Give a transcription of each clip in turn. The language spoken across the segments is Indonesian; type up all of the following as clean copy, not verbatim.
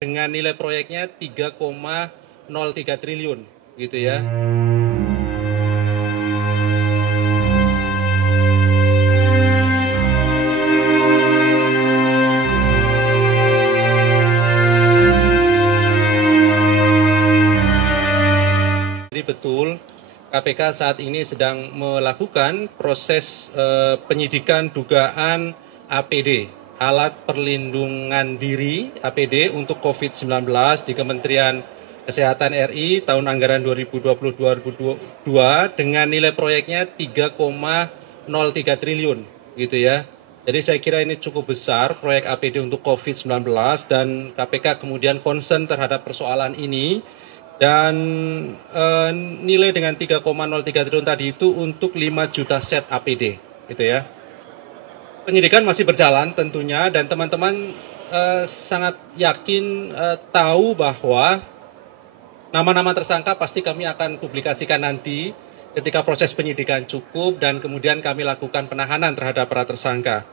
dengan nilai proyeknya 3,03 triliun gitu ya. Jadi betul KPK saat ini sedang melakukan proses penyidikan dugaan APD, alat perlindungan diri APD untuk COVID-19 di Kementerian Kesehatan RI tahun anggaran 2020-2022 dengan nilai proyeknya 3,03 triliun gitu ya. Jadi saya kira ini cukup besar proyek APD untuk COVID-19 dan KPK kemudian concern terhadap persoalan ini. Dan nilai dengan 3,03 triliun tadi itu untuk 5 juta set APD, gitu ya. Penyidikan masih berjalan tentunya dan teman-teman sangat yakin tahu bahwa nama-nama tersangka pasti kami akan publikasikan nanti ketika proses penyidikan cukup dan kemudian kami lakukan penahanan terhadap para tersangka.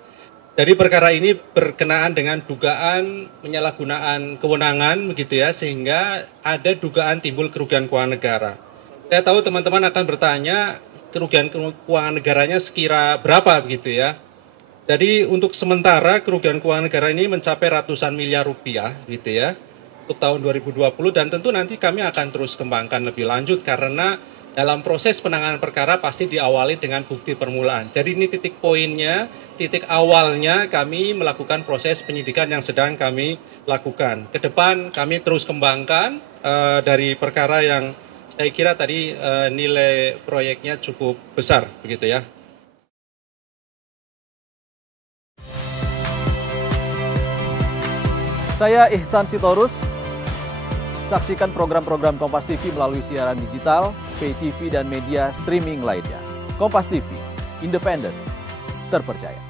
Jadi perkara ini berkenaan dengan dugaan penyalahgunaan kewenangan begitu ya, sehingga ada dugaan timbul kerugian keuangan negara. Saya tahu teman-teman akan bertanya kerugian keuangan negaranya sekira berapa begitu ya. Jadi untuk sementara kerugian keuangan negara ini mencapai ratusan miliar rupiah gitu ya untuk tahun 2020 dan tentu nanti kami akan terus kembangkan lebih lanjut karena dalam proses penanganan perkara pasti diawali dengan bukti permulaan. Jadi ini titik poinnya, titik awalnya kami melakukan proses penyidikan yang sedang kami lakukan. Ke depan kami terus kembangkan dari perkara yang saya kira tadi nilai proyeknya cukup besar, begitu ya. Saya Ihsan Sitorus. Saksikan program-program Kompas TV melalui siaran digital, pay TV, dan media streaming lainnya. Kompas TV, independen, terpercaya.